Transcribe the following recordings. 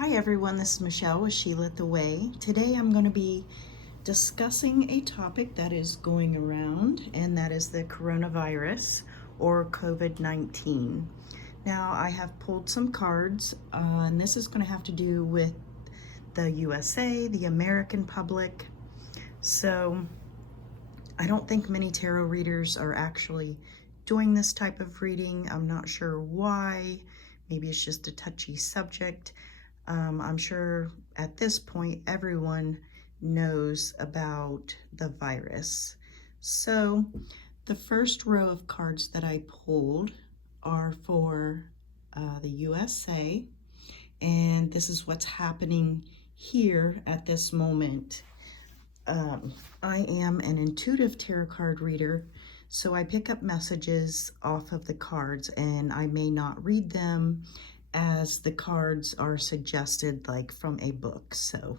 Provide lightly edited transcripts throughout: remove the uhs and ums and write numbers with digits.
Hi everyone, this is Michelle with She Lit the Way. Today I'm going to be discussing a topic that is going around, and that is the coronavirus or COVID-19. Now I have pulled some cards, and this is going to have to do with the USA, the American public. So I don't think many tarot readers are actually doing this type of reading. I'm not sure why. Maybe it's just a touchy subject. I'm sure at this point everyone knows about the virus. So the first row of cards that I pulled are for the USA, and this is what's happening here at this moment. I am an intuitive tarot card reader, so I pick up messages off of the cards, and I may not read them as the cards are suggested like from a book. So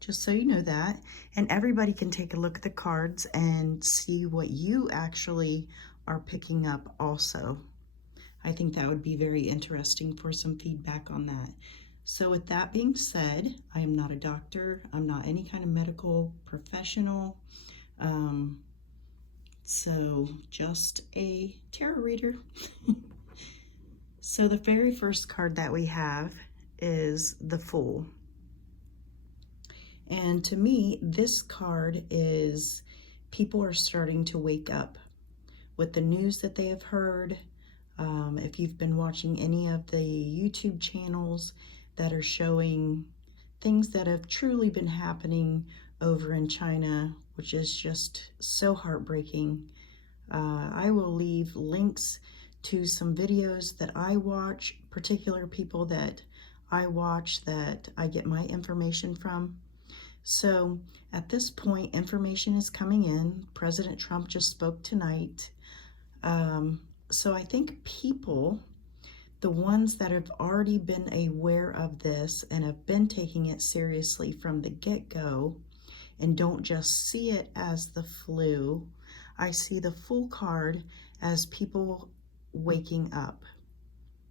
just so you know that, and everybody can take a look at the cards and see what you actually are picking up also. I think that would be very interesting for some feedback on that. So with that being said, I am not a doctor. I'm not any kind of medical professional. So just a tarot reader. So the very first card that we have is the Fool. And to me, this card is people are starting to wake up with the news that they have heard. If you've been watching any of the YouTube channels that are showing things that have truly been happening over in China, which is just so heartbreaking. I will leave links to some videos that I watch, particular people that I watch that I get my information from. So at this point, information is coming in. President Trump just spoke tonight. So I think people, the ones that have already been aware of this and have been taking it seriously from the get-go and don't just see it as the flu, I see the Fool card as people waking up.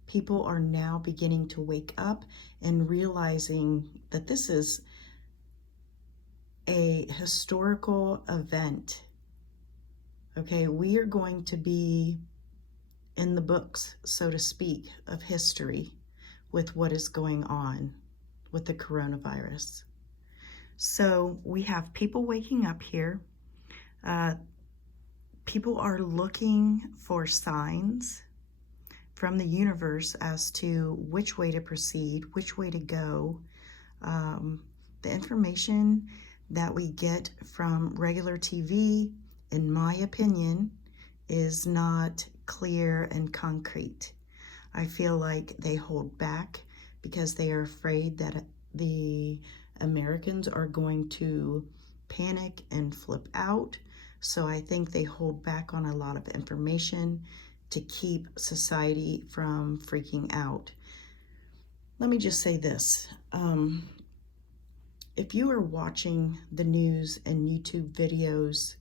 People are now beginning to wake up and realizing that this is a historical event. Okay, we are going to be in the books, so to speak, of history with what is going on with the coronavirus. So we have people waking up here. People are looking for signs from the universe as to which way to proceed, which way to go. The information that we get from regular TV, in my opinion, is not clear and concrete. I feel like they hold back because they are afraid that the Americans are going to panic and flip out. So I think they hold back on a lot of information to keep society from freaking out. Let me just say this. If you are watching the news and YouTube videos,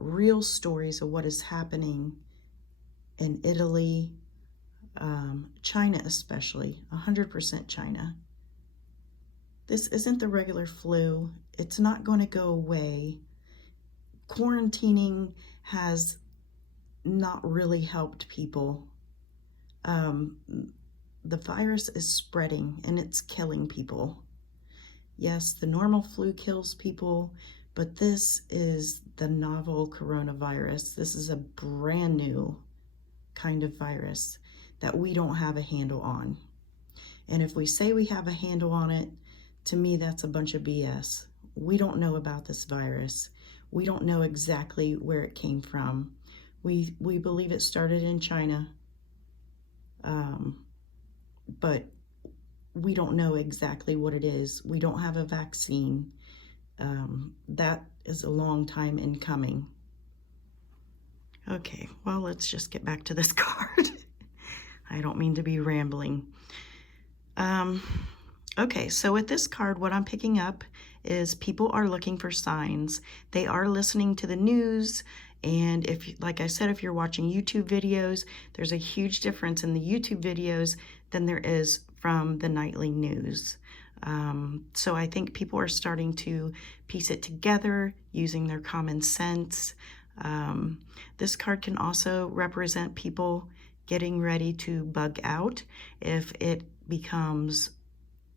real stories of what is happening in Italy, China especially, 100% China. This isn't the regular flu. It's not going to go away. Quarantining has not really helped people. The virus is spreading and it's killing people. Yes, the normal flu kills people, but this is the novel coronavirus. This is a brand new kind of virus that we don't have a handle on. And if we say we have a handle on it, to me, that's a bunch of BS. We don't know about this virus. We don't know exactly where it came from. We believe it started in China, but we don't know exactly what it is. We don't have a vaccine. That is a long time in coming. Okay, well, let's just get back to this card. I don't mean to be rambling. Okay, so with this card, what I'm picking up is people are looking for signs. They are listening to the news, and if, like I said, if you're watching YouTube videos, there's a huge difference in the YouTube videos than there is from the nightly news. So I think people are starting to piece it together using their common sense. This card can also represent people getting ready to bug out if it becomes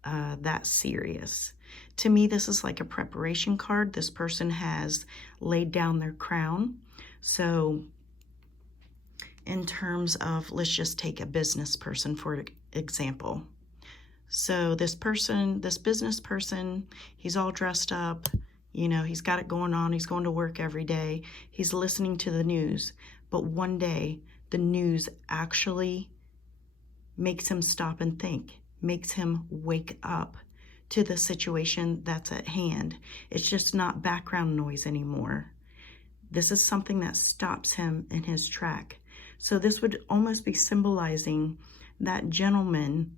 that serious. To me, this is like a preparation card. This person has laid down their crown. So in terms of, let's just take a business person for example. So this business person, he's all dressed up, you know, he's got it going on, he's going to work every day, he's listening to the news, but one day the news actually makes him stop and think, makes him wake up to the situation that's at hand. It's just not background noise anymore. This is something that stops him in his track. So this would almost be symbolizing that gentleman,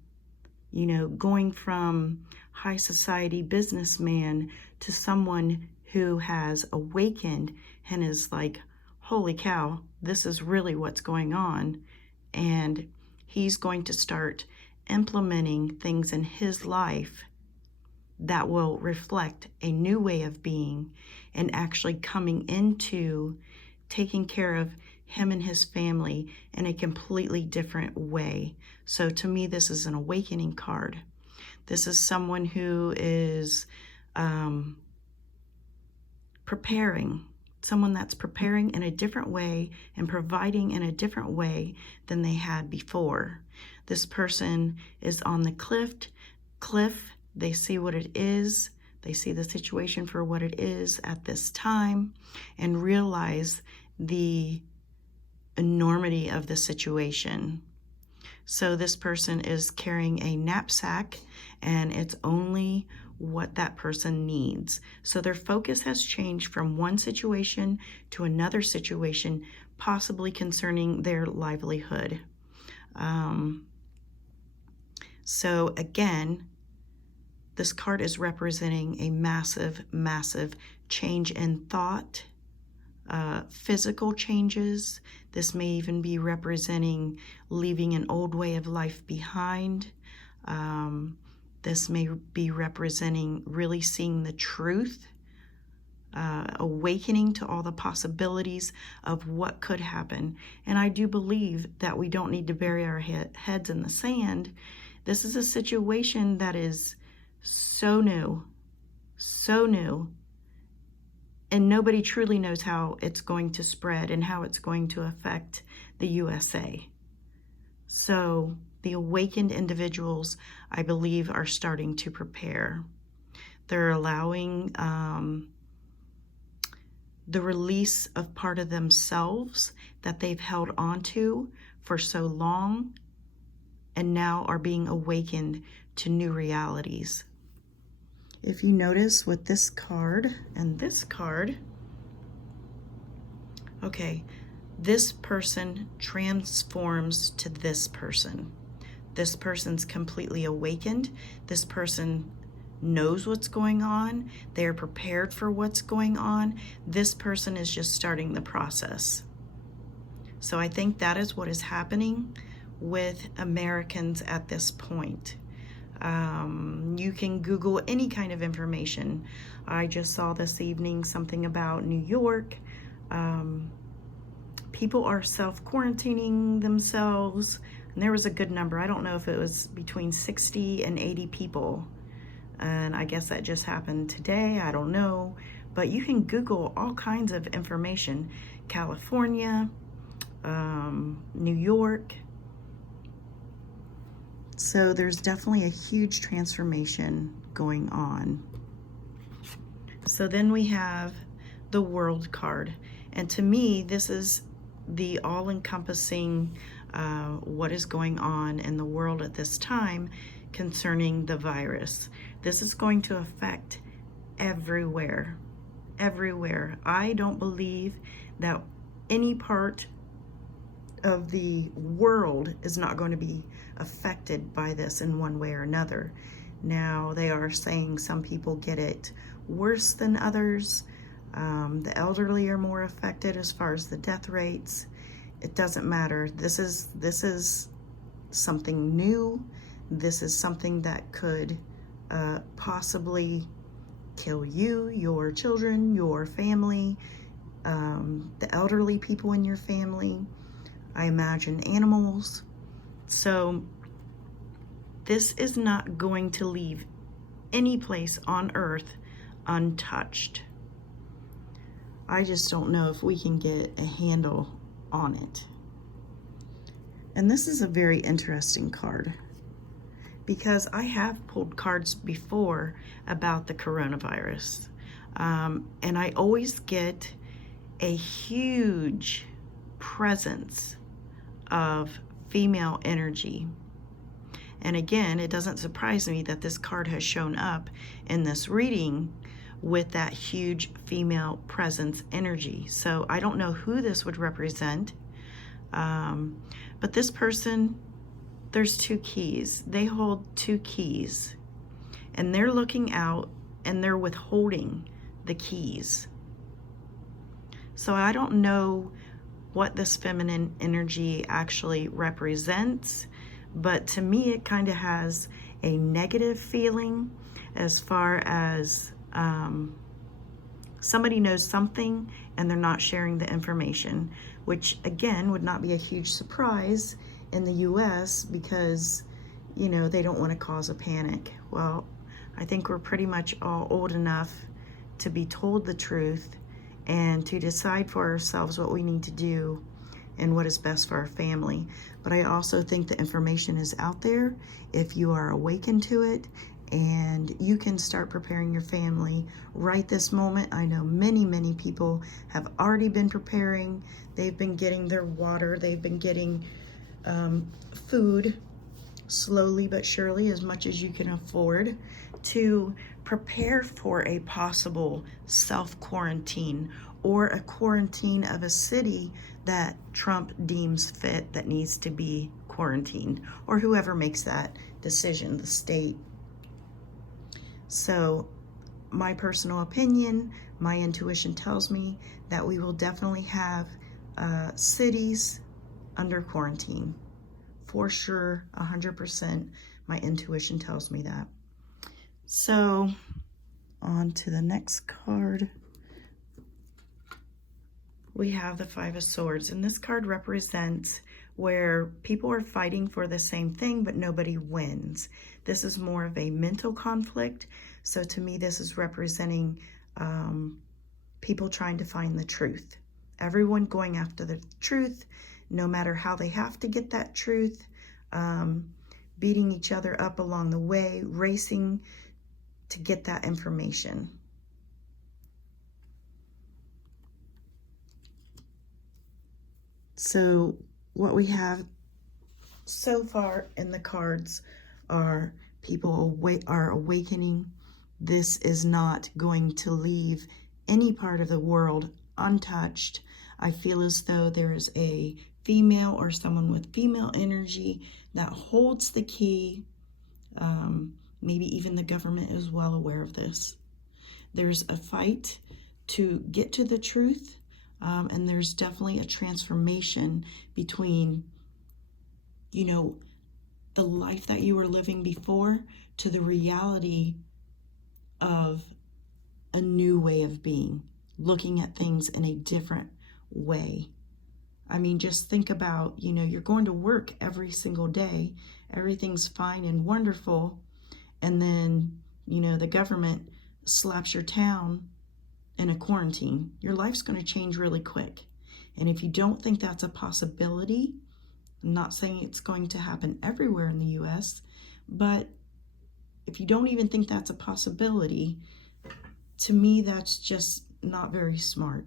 you know, going from high society businessman to someone who has awakened and is like, holy cow, this is really what's going on. And he's going to start implementing things in his life that will reflect a new way of being and actually coming into taking care of him and his family in a completely different way. So to me, this is an awakening card. This is someone who is preparing, someone that's preparing in a different way and providing in a different way than they had before. This person is on the cliff. They see what it is. They see the situation for what it is at this time and realize the enormity of the situation. So this person is carrying a knapsack and it's only what that person needs. So their focus has changed from one situation to another situation, possibly concerning their livelihood. So again, this card is representing a massive, massive change in thought, physical changes. This may even be representing leaving an old way of life behind. This may be representing really seeing the truth, awakening to all the possibilities of what could happen. And I do believe that we don't need to bury our heads in the sand. This is a situation that is so new, and nobody truly knows how it's going to spread and how it's going to affect the USA. So the awakened individuals, I believe, are starting to prepare. They're allowing the release of part of themselves that they've held onto for so long and now are being awakened to new realities. If you notice with this card and this card, okay, this person transforms to this person. This person's completely awakened. This person knows what's going on. They're prepared for what's going on. This person is just starting the process. So I think that is what is happening with Americans at this point. You can Google any kind of information. I just saw this evening something about New York. People are self-quarantining themselves, and there was a good number. I don't know if it was between 60 and 80 people, and I guess that just happened today. I don't know, but you can Google all kinds of information. California, New York. So there's definitely a huge transformation going on. So then we have the World card. And to me, this is the all-encompassing what is going on in the world at this time concerning the virus. This is going to affect everywhere. I don't believe that any part of the world is not going to be affected by this in one way or another. Now, they are saying some people get it worse than others. The elderly are more affected as far as the death rates. It doesn't matter. This is something new This is something that could possibly kill you, your children, your family, the elderly people in your family. I imagine animals. So this is not going to leave any place on earth untouched. I just don't know if we can get a handle on it. And this is a very interesting card because I have pulled cards before about the coronavirus. And I always get a huge presence of female energy. And again, it doesn't surprise me that this card has shown up in this reading with that huge female presence energy. So I don't know who this would represent, but this person, there's two keys. They hold two keys, and they're looking out and they're withholding the keys. So I don't know what this feminine energy actually represents, but to me it kind of has a negative feeling as far as somebody knows something and they're not sharing the information, which again would not be a huge surprise in the US because, you know, they don't want to cause a panic. Well, I think we're pretty much all old enough to be told the truth and to decide for ourselves what we need to do and what is best for our family. But I also think the information is out there if you are awakened to it, and you can start preparing your family right this moment. I know many people have already been preparing. They've been getting their water, they've been getting food slowly but surely, as much as you can afford, to prepare for a possible self-quarantine or a quarantine of a city that Trump deems fit that needs to be quarantined, or whoever makes that decision, the state. So my personal opinion, my intuition tells me that we will definitely have cities under quarantine. For sure, 100%, my intuition tells me that. So on to the next card. We have the Five of Swords, and this card represents where people are fighting for the same thing, but nobody wins. This is more of a mental conflict. So to me, this is representing people trying to find the truth. Everyone going after the truth, no matter how they have to get that truth, beating each other up along the way, racing to get that information. So what we have so far in the cards are people are awakening. This is not going to leave any part of the world untouched. I feel as though there is a female or someone with female energy that holds the key. Maybe even the government is well aware of this. There's a fight to get to the truth. And there's definitely a transformation between, you know, the life that you were living before to the reality of a new way of being, looking at things in a different way. I mean, just think about, you know, you're going to work every single day, everything's fine and wonderful, and then, you know, the government slaps your town in a quarantine. Your life's going to change really quick. And if you don't think that's a possibility, I'm not saying it's going to happen everywhere in the US, but if you don't even think that's a possibility, to me, that's just not very smart.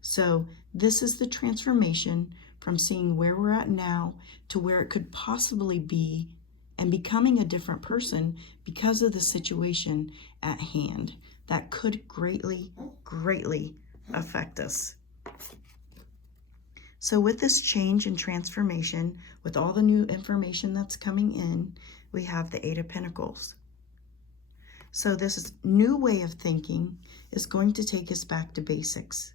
So this is the transformation from seeing where we're at now to where it could possibly be and becoming a different person because of the situation at hand that could greatly affect us. So with this change and transformation, with all the new information that's coming in, we have the Eight of Pentacles. So this new way of thinking is going to take us back to basics.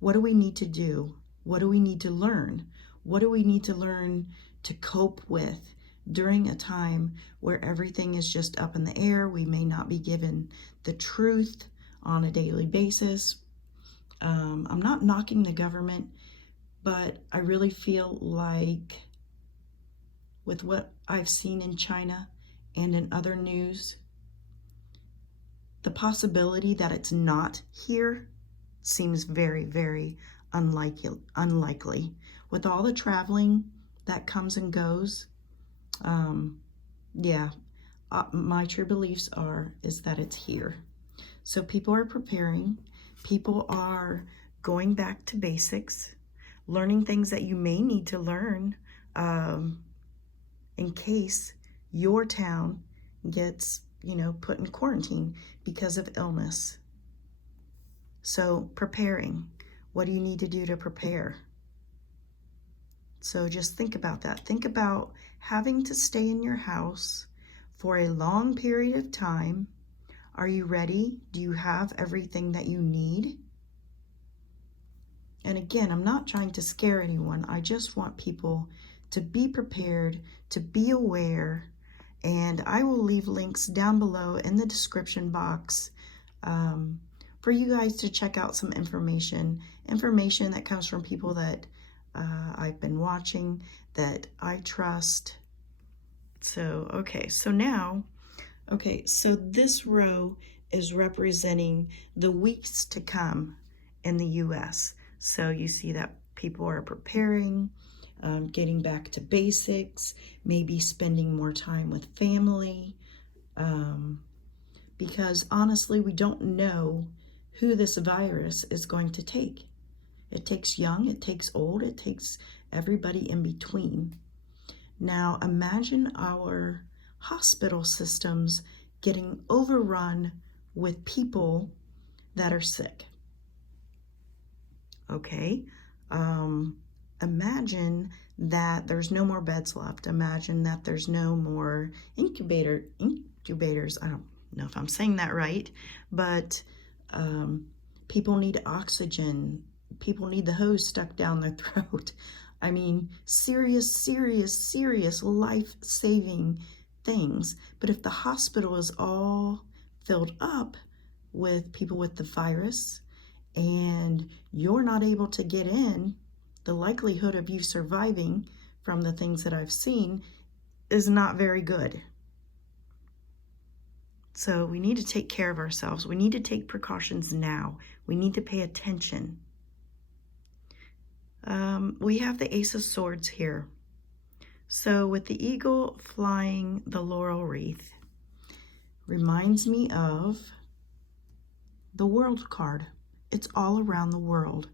What do we need to do? What do we need to learn? What do we need to learn to cope with during a time where everything is just up in the air. We may not be given the truth on a daily basis. I'm not knocking the government, but I really feel like with what I've seen in China and in other news, the possibility that it's not here seems very, very unlikely. With all the traveling that comes and goes, yeah, my true beliefs is that it's here. So people are preparing. People are going back to basics, learning things that you may need to learn in case your town gets, put in quarantine because of illness. So preparing. What do you need to do to prepare? So just think about that. Think about having to stay in your house for a long period of time. Are you ready? Do you have everything that you need? And again, I'm not trying to scare anyone. I just want people to be prepared, to be aware, and I will leave links down below in the description box for you guys to check out some information that comes from people that I've been watching, that I trust. So, okay, so now, so this row is representing the weeks to come in the U.S. So you see that people are preparing, getting back to basics, maybe spending more time with family, because honestly, we don't know who this virus is going to take. It takes young, it takes old, it takes everybody in between. Now imagine our hospital systems getting overrun with people that are sick. Okay, imagine that there's no more beds left. Imagine that there's no more incubators. I don't know if I'm saying that right, but people need oxygen. People need the hose stuck down their throat. I mean, serious life-saving things. But if the hospital is all filled up with people with the virus and you're not able to get in, the likelihood of you surviving from the things that I've seen is not very good. So we need to take care of ourselves. We need to take precautions now. We need to pay attention. We have the Ace of Swords here. So with the eagle flying the laurel wreath, reminds me of the world card. It's all around the world.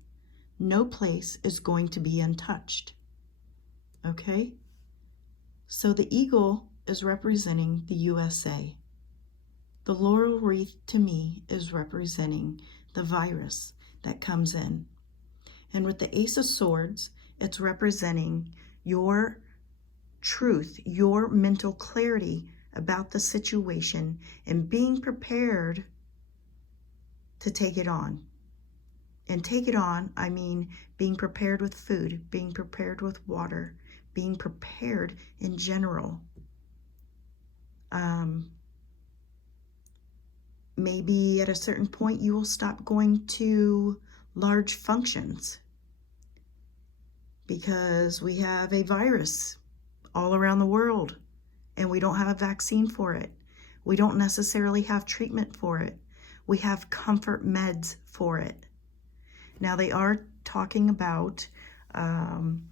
No place is going to be untouched. Okay? So the eagle is representing the USA. The laurel wreath to me is representing the virus that comes in. And with the Ace of Swords, it's representing your truth, your mental clarity about the situation and being prepared to take it on. And take it on, I mean being prepared with food, being prepared with water, being prepared in general. Maybe at a certain point you will stop going to large functions because we have a virus all around the world and we don't have a vaccine for it. We don't necessarily have treatment for it. We have comfort meds for it. Now they are talking about an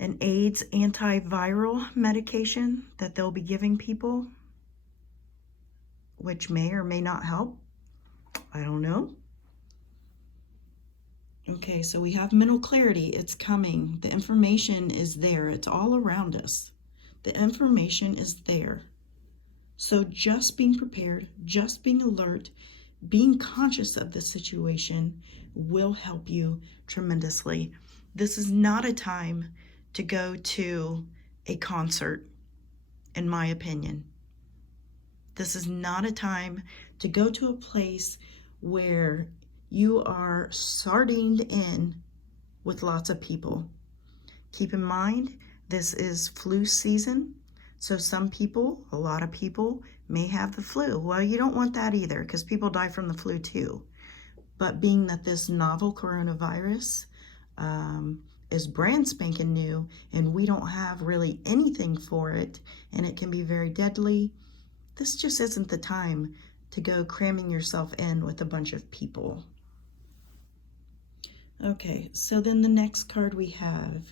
AIDS antiviral medication that they'll be giving people, which may or may not help. I don't know. Okay, so we have mental clarity. It's coming. The information is there. It's all around us. The information is there. So just being prepared, just being alert, being conscious of the situation will help you tremendously. This is not a time to go to a concert, in my opinion. This is not a time to go to a place where you are sardined in with lots of people. Keep in mind, This is flu season. So some people, a lot of people, may have the flu. Well, you don't want that either, because people die from the flu too. But being that this novel coronavirus is brand spanking new, and we don't have really anything for it, and it can be very deadly, this just isn't the time to go cramming yourself in with a bunch of people. Okay, so then the next card we have,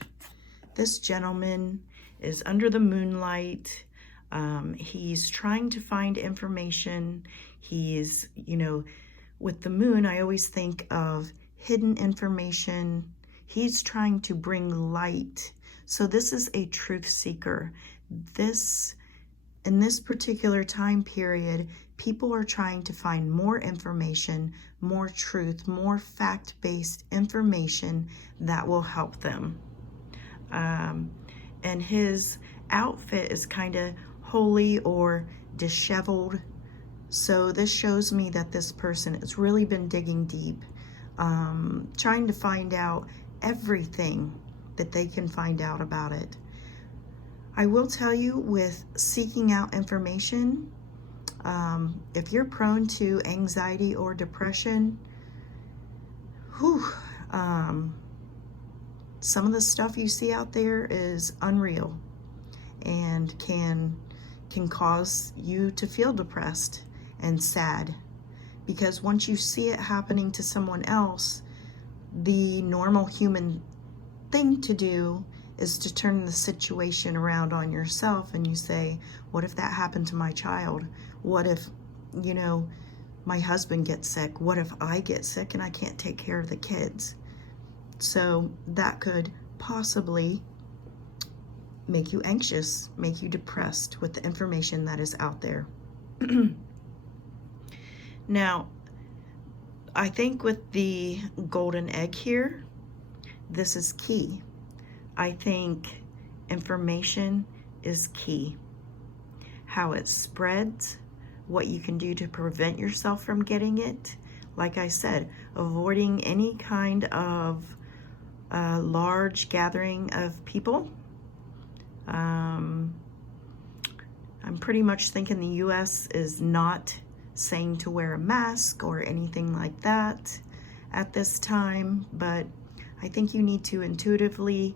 this gentleman is under the moonlight. He's trying to find information. He's, with the moon, I always think of hidden information. He's trying to bring light. So this is a truth seeker. In this particular time period, people are trying to find more information, more truth, more fact-based information that will help them. And his outfit is kind of holy or disheveled. So this shows me that this person has really been digging deep, trying to find out everything that they can find out about it. I will tell you, with seeking out information, if you're prone to anxiety or depression, some of the stuff you see out there is unreal and can cause you to feel depressed and sad, because once you see it happening to someone else, the normal human thing to do is to turn the situation around on yourself, and you say, what if that happened to my child? What if, my husband gets sick? What if I get sick and I can't take care of the kids? So that could possibly make you anxious, make you depressed with the information that is out there. Now, I think with the golden egg here, this is key. I think information is key. How it spreads, what you can do to prevent yourself from getting it. Like I said, avoiding any kind of large gathering of people. I'm pretty much thinking the US is not saying to wear a mask or anything like that at this time, but I think you need to intuitively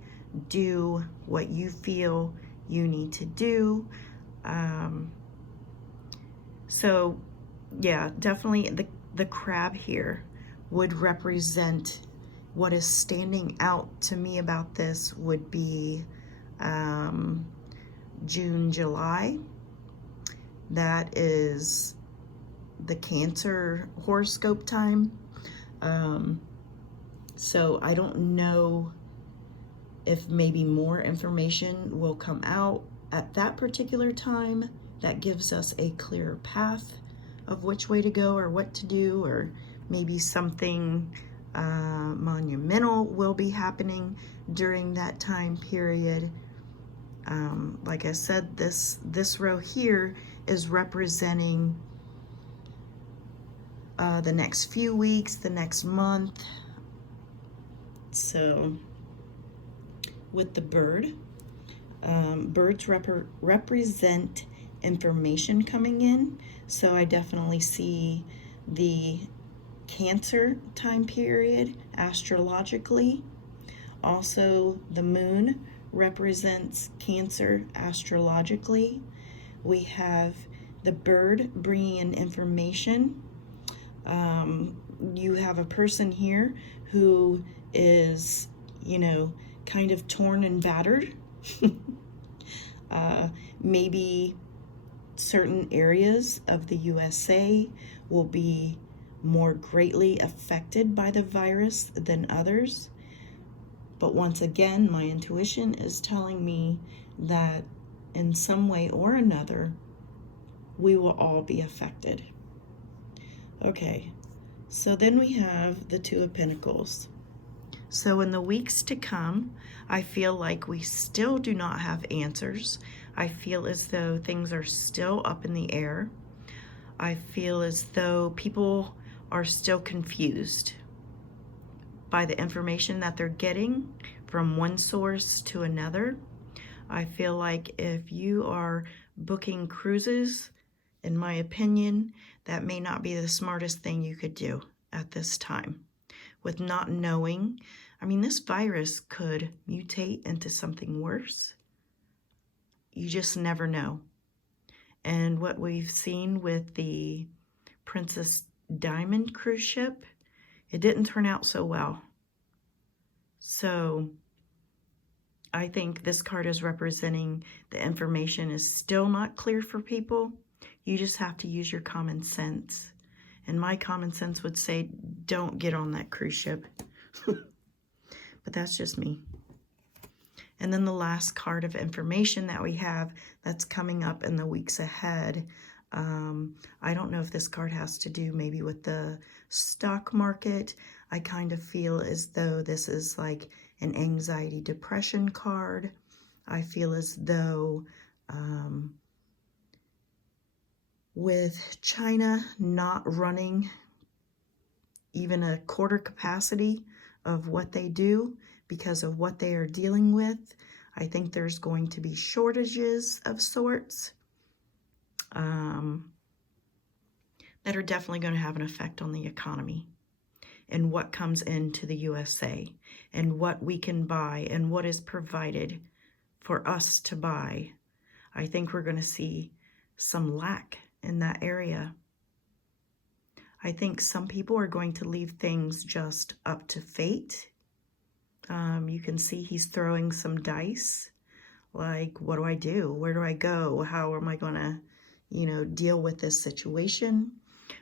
do what you feel you need to do. So yeah, definitely the crab here would represent what is standing out to me about this would be June, July. That is the Cancer horoscope time. So I don't know if maybe more information will come out at that particular time that gives us a clearer path of which way to go or what to do, or maybe something monumental will be happening during that time period. Like I said, this row here is representing the next few weeks, the next month. So with the bird, birds represent information coming in. So I definitely see the Cancer time period astrologically. Also, the moon represents Cancer astrologically. We have the bird bringing in information. You have a person here who is, kind of torn and battered. Maybe certain areas of the USA will be more greatly affected by the virus than others. But once again, my intuition is telling me that in some way or another, we will all be affected. Okay, so then we have the Two of Pentacles. So in the weeks to come, I feel like we still do not have answers. I feel as though things are still up in the air. I feel as though people are still confused by the information that they're getting from one source to another. I feel like if you are booking cruises, in my opinion, that may not be the smartest thing you could do at this time. With not knowing, I mean, this virus could mutate into something worse. You just never know. And what we've seen with the Princess Diamond cruise ship, it didn't turn out so well. So I think this card is representing the information is still not clear for people. You just have to use your common sense. And my common sense would say, don't get on that cruise ship. But that's just me. And then the last card of information that we have that's coming up in the weeks ahead. I don't know if this card has to do maybe with the stock market. I kind of feel as though this is like an anxiety depression card. I feel as though with China not running even a quarter capacity of what they do because of what they are dealing with, I think there's going to be shortages of sorts that are definitely going to have an effect on the economy and what comes into the USA and what we can buy and what is provided for us to buy. I think we're going to see some lack in that area. I think some people are going to leave things just up to fate. You can see he's throwing some dice. Like, what do I do? Where do I go? How am I going to, deal with this situation?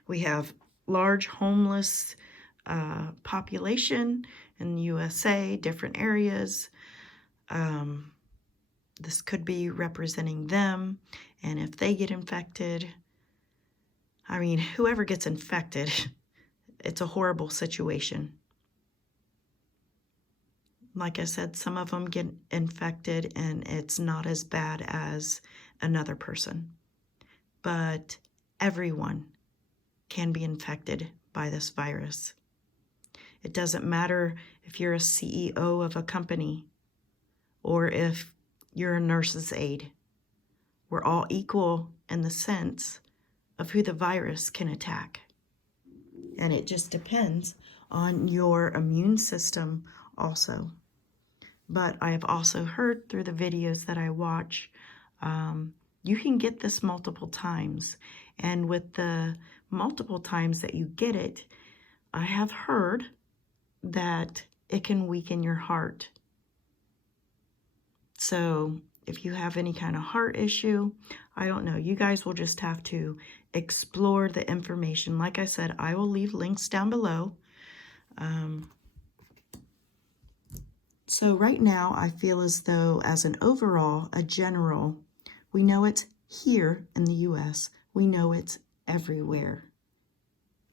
We have large homeless population in the USA, different areas. This could be representing them. And if they get infected, I mean, whoever gets infected, it's a horrible situation. Like I said, some of them get infected and it's not as bad as another person. But everyone can be infected by this virus. It doesn't matter if you're a CEO of a company or if you're a nurse's aide. We're all equal in the sense of who the virus can attack. And it just depends on your immune system also. But I have also heard through the videos that I watch, you can get this multiple times. And with the multiple times that you get it, I have heard that it can weaken your heart. So if you have any kind of heart issue, I don't know. You guys will just have to explore the information. Like I said, I will leave links down below. So right now, I feel as though as an overall, a general, we know it's here in the US. We know it's everywhere.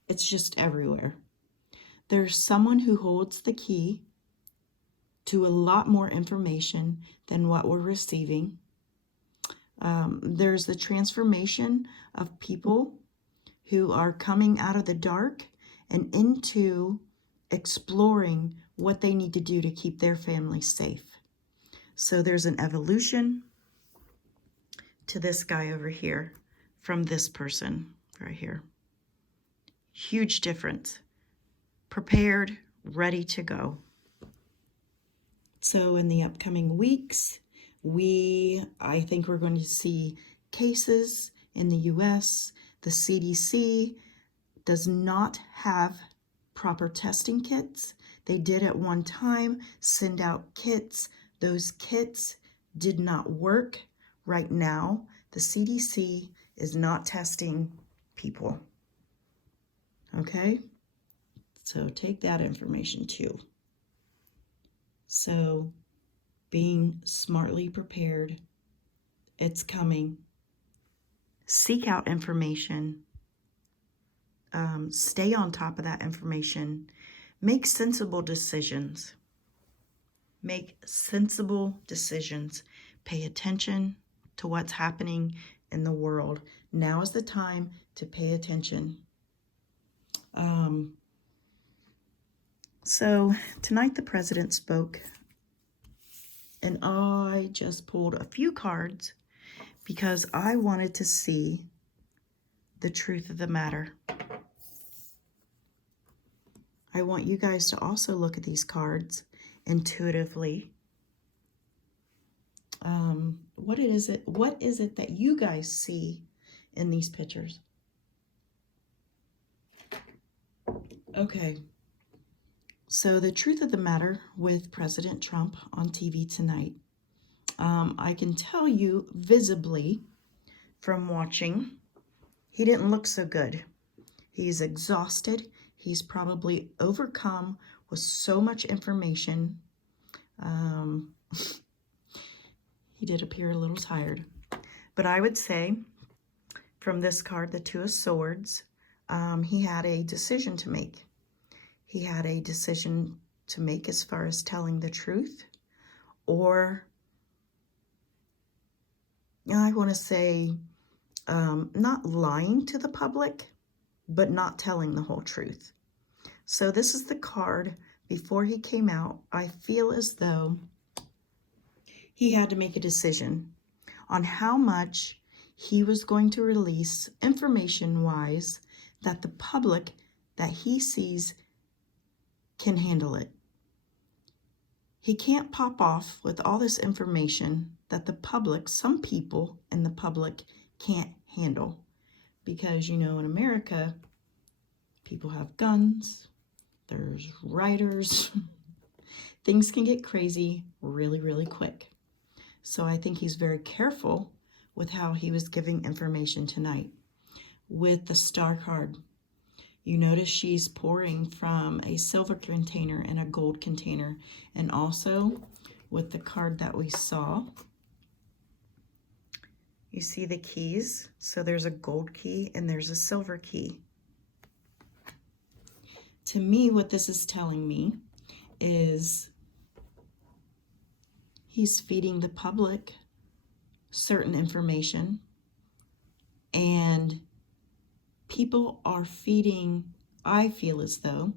It's just everywhere. There's someone who holds the key to a lot more information than what we're receiving. There's the transformation of people who are coming out of the dark and into exploring what they need to do to keep their family safe. So there's an evolution to this guy over here from this person right here. Huge difference. Prepared, ready to go. So in the upcoming weeks, I think we're going to see cases in the US. The CDC does not have proper testing kits. They did at one time send out kits. Those kits did not work. Right now, the CDC is not testing people. Okay? So take that information too. So being smartly prepared, it's coming. Seek out information. Stay on top of that information. Make sensible decisions. Make sensible decisions. Pay attention to what's happening in the world. Now is the time to pay attention. So tonight the president spoke And I just pulled a few cards because I wanted to see the truth of the matter. I want you guys to also look at these cards intuitively. What is it that you guys see in these pictures? Okay, so the truth of the matter with President Trump on TV tonight, I can tell you visibly from watching, he didn't look so good. He's exhausted. He's probably overcome with so much information. He did appear a little tired. But I would say from this card, the Two of Swords, he had a decision to make. He had a decision to make as far as telling the truth, or I want to say not lying to the public, but not telling the whole truth. So this is the card before he came out. I feel as though he had to make a decision on how much he was going to release information-wise that the public that he sees can handle it. He can't pop off with all this information that the public, some people in the public, can't handle. Because, you know, in America, people have guns, there's rioters, things can get crazy really, really quick. So I think he's very careful with how he was giving information tonight. With the Star card, you notice she's pouring from a silver container and a gold container. And also with the card that we saw, you see the keys. So there's a gold key and there's a silver key. To me, what this is telling me is he's feeding the public certain information, and people are feeding, I feel as though,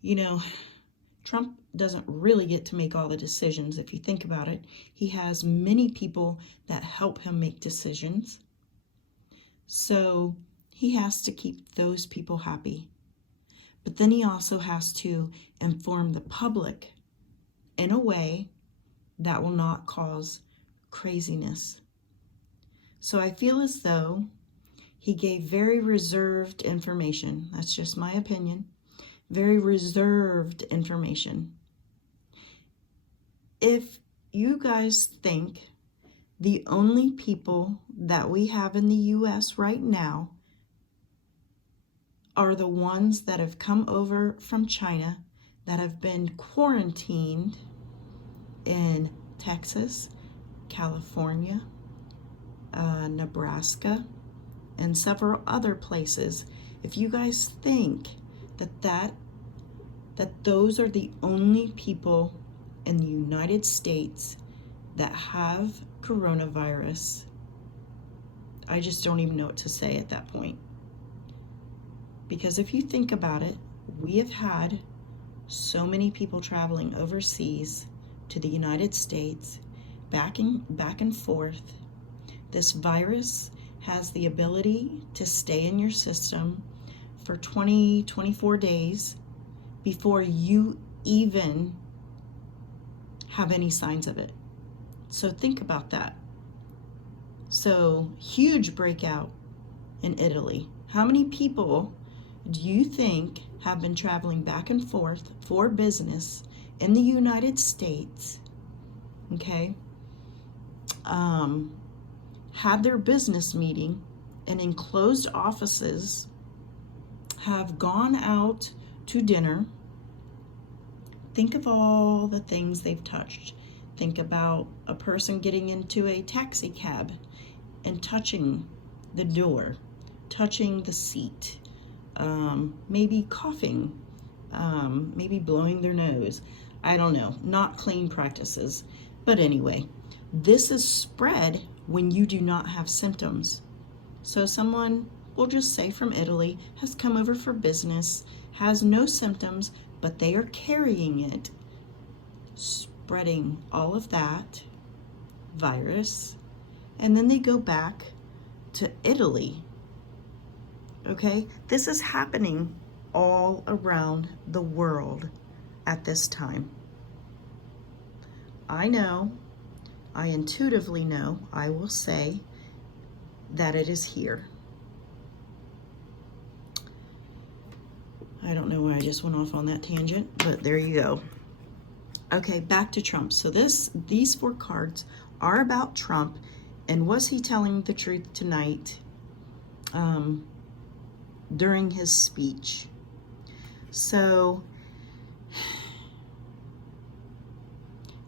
you know, Trump doesn't really get to make all the decisions. If you think about it, he has many people that help him make decisions. So he has to keep those people happy. But then he also has to inform the public in a way that will not cause craziness. So I feel as though he gave very reserved information. That's just my opinion. Very reserved information. If you guys think the only people that we have in the U.S. right now are the ones that have come over from China that have been quarantined in Texas, California, Nebraska, and several other places, if you guys think that those are the only people in the United States that have coronavirus, I just don't even know what to say at that point. Because if you think about it, we have had so many people traveling overseas to the United States, back and forth. This virus has the ability to stay in your system for 24 days before you even have any signs of it. So think about that. So huge breakout in Italy. How many people do you think have been traveling back and forth for business in the United States, okay, had their business meeting and in closed offices, have gone out to dinner? Think of all the things they've touched. Think about a person getting into a taxi cab and touching the door, touching the seat, maybe coughing, maybe blowing their nose. I don't know, not clean practices. But anyway, this is spread when you do not have symptoms. So someone, we'll just say from Italy, has come over for business, has no symptoms, but they are carrying it. spreading all of that virus, and then they go back to Italy. Okay, this is happening all around the world at this time. I know, I intuitively know, I will say that it is here. I don't know why I just went off on that tangent, but there you go. Okay, back to Trump. So these 4 cards are about Trump, and was he telling the truth tonight during his speech? So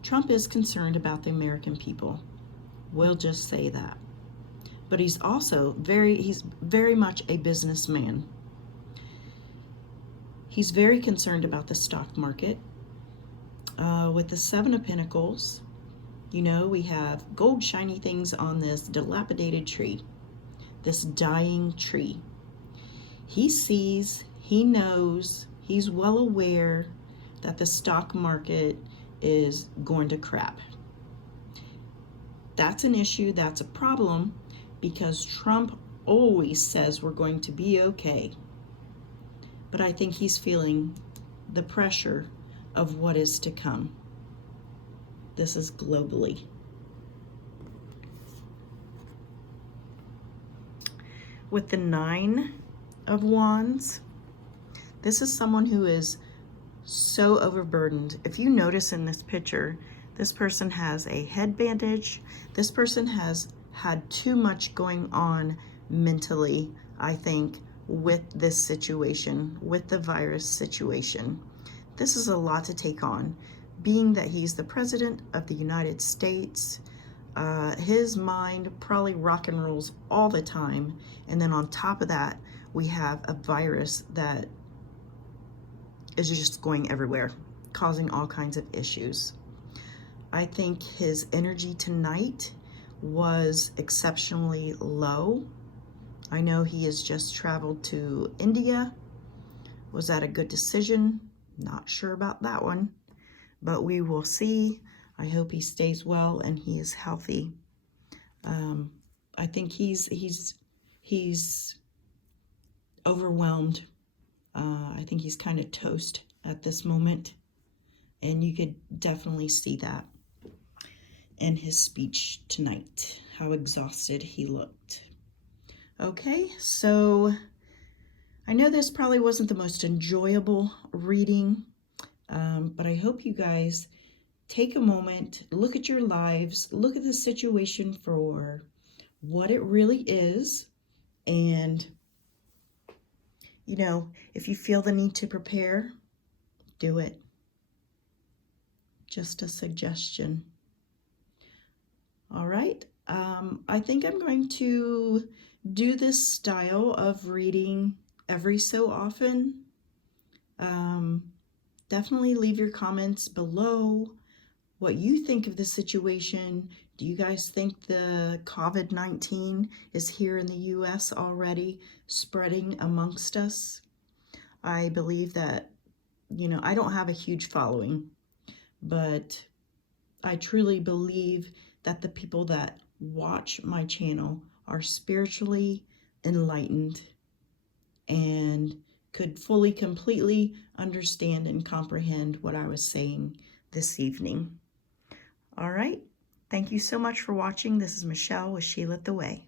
Trump is concerned about the American people. We'll just say that. But he's also he's very much a businessman. He's very concerned about the stock market. With the 7 of Pentacles, you know, we have gold shiny things on this dilapidated tree, this dying tree. He sees, he knows, he's well aware that the stock market is going to crap. That's an issue, that's a problem, because Trump always says we're going to be okay. But I think he's feeling the pressure of what is to come. This is globally. With the 9 of Wands, this is someone who is so overburdened. If you notice in this picture, this person has a head bandage. This person has had too much going on mentally, I think, with this situation, with the virus situation. This is a lot to take on, being that he's the president of the United States. His mind probably rock and rolls all the time. And then on top of that, we have a virus that is just going everywhere, causing all kinds of issues. I think his energy tonight was exceptionally low. I know he has just traveled to India. Was that a good decision? Not sure about that one, but we will see. I hope he stays well and he is healthy. I think he's overwhelmed. I think he's kind of toast at this moment, and you could definitely see that in his speech tonight, how exhausted he looked. Okay, so I know this probably wasn't the most enjoyable reading, but I hope you guys take a moment, look at your lives, look at the situation for what it really is, and, you know, if you feel the need to prepare, do it. Just a suggestion. All right, I think I'm going to do this style of reading every so often. Definitely leave your comments below what you think of the situation. Do you guys think the COVID-19 is here in the US already, spreading amongst us? I believe that, you know, I don't have a huge following, but I truly believe that the people that watch my channel are spiritually enlightened and could fully, completely understand and comprehend what I was saying this evening. All right. Thank you so much for watching. This is Michelle with She Lit the Way.